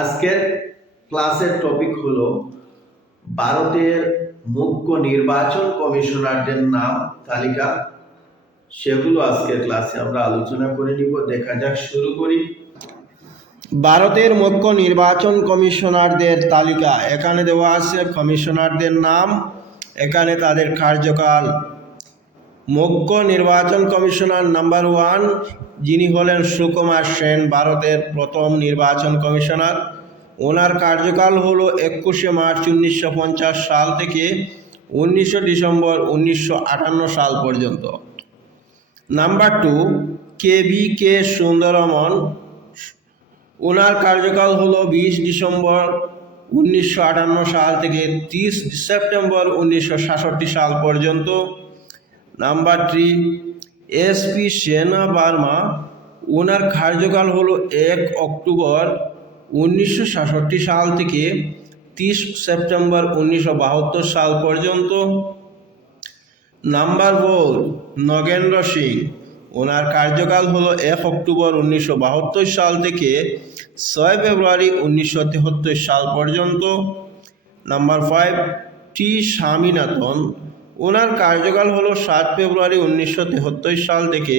আজকের ক্লাসের টপিক হলো ভারতের মুখ্য নির্বাচন কমিশনারদের নাম তালিকা। সেগুলো আজকের ক্লাসে আমরা আলোচনা করে নিব। দেখা যাক, শুরু করি। ভারতের মুখ্য নির্বাচন কমিশনারদের তালিকা এখানে দেওয়া আছে। কমিশনারদের নাম, এখানে তাদের কার্যকাল। মুখ্য নির্বাচন কমিশনার নাম্বার 1 যিনি হলেন সুকুমার সেন, ভারতের প্রথম নির্বাচন কমিশনার। ওনার কার্যকাল হলো 21শে মার্চ 1950 সাল থেকে 19 ডিসেম্বর 1958 সাল পর্যন্ত। নাম্বার 2 KVK সুন্দরমন, ওনার কার্যকাল হলো 20 ডিসেম্বর 1958 সাল থেকে 30 সেপ্টেম্বর 1966 সাল পর্যন্ত। নাম্বার 3 SP সেনা বার্মা, ওনার কার্যকাল হলো 1 অক্টোবর 1966 সাল থেকে 30 সেপ্টেম্বর 1972 সাল পর্যন্ত। নাম্বার 4 নগেন্দ্র সিং, ওনার কার্যকাল হলো 1 অক্টোবর 1972 সাল থেকে 6 ফেব্রুয়ারি 1973 সাল পর্যন্ত। নাম্বার 5 টি স্বামীনাথন, ওনার কার্যকাল হলো 7 ফেব্রুয়ারি 1973 সাল থেকে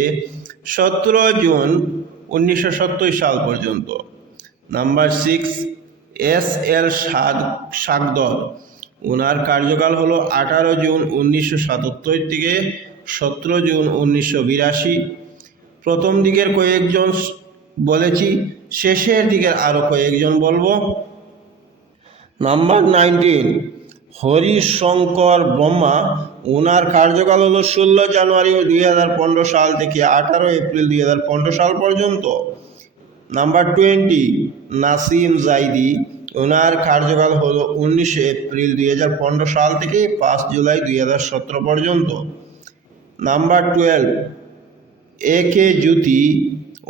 17 জুন 1970 সাল পর্যন্ত। নাম্বার 6 SL সাগদর, ওনার কার্যকাল হলো 18 জুন 1977 থেকে 17 জুন 1982। প্রথম দিকের কয়েকজন বলেছি, শেষের দিকের আরও কয়েকজন বলবো। নাম্বার 19 হরিশঙ্কর ব্রহ্মা, ওনার কার্যকাল হলো 16 জানুয়ারি 2015 সাল থেকে 18 এপ্রিল 2015 সাল পর্যন্ত। নাম্বার 20 নাসিম জাইদি, ওনার কার্যকাল হলো 19 এপ্রিল 2015 সাল থেকে 5 জুলাই 2017 পর্যন্ত। নাম্বার 12 AK জ্যোতি,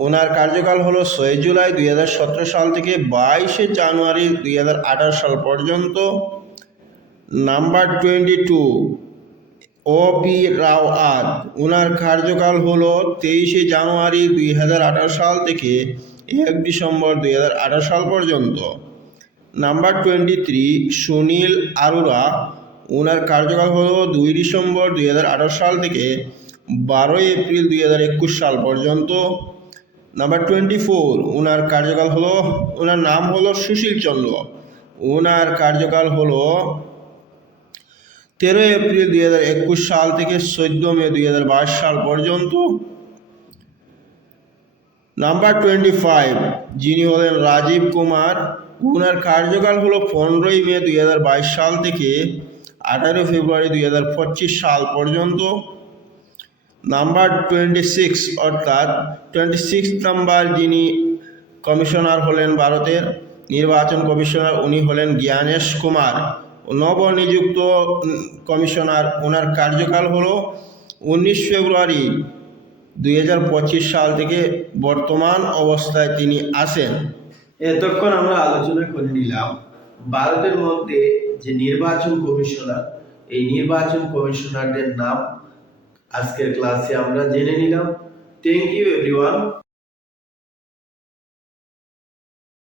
ওনার কার্যকাল হলো 6 জুলাই 2017 সাল থেকে 22 জানুয়ারি 2018 সাল পর্যন্ত। নাম্বার 22 OP রাওয়াত, ওনার কার্যকাল হলো 23 জানুয়ারি 2018 সাল থেকে 1 ডিসেম্বর 2018 সাল পর্যন্ত। নাম্বার 23 সুনীল আরোরা, ওনার কার্যকাল হলো 2 ডিসেম্বর 2018 সাল থেকে 12 এপ্রিল 2021 সাল পর্যন্ত। নাম্বার 24 ওনার কার্যকাল হলো, ওনার নাম হলো সুশীল চন্দ্র, ওনার কার্যকাল হলো 13 এপ্রিল 2021 সাল থেকে 14 মে 2022 সাল পর্যন্ত। নাম্বার 25 যিনি হলেন রাজীব কুমার, ওনার কার্যকাল হলো 15 মে 2022 সাল থেকে 18 ফেব্রুয়ারি 2025 সাল পর্যন্ত। নাম্বার 26 অর্থাৎ 26 নাম্বার যিনি কমিশনার হলেন ভারতের নির্বাচন কমিশনার, উনি হলেন জ্ঞানেশ কুমার, নবনিযুক্ত কমিশনার। ওনার কার্যকাল হলো 19 ফেব্রুয়ারি 2025 সাল থেকে বর্তমান অবস্থায় তিনি আছেন। এতক্ষণ আমরা আলোচনা করে নিলাম ভারতের মধ্যে যে নির্বাচন কমিশনার, এই নির্বাচন কমিশনারদের নাম আজকের ক্লাসে আমরা জেনে নিলাম। Thank you everyone.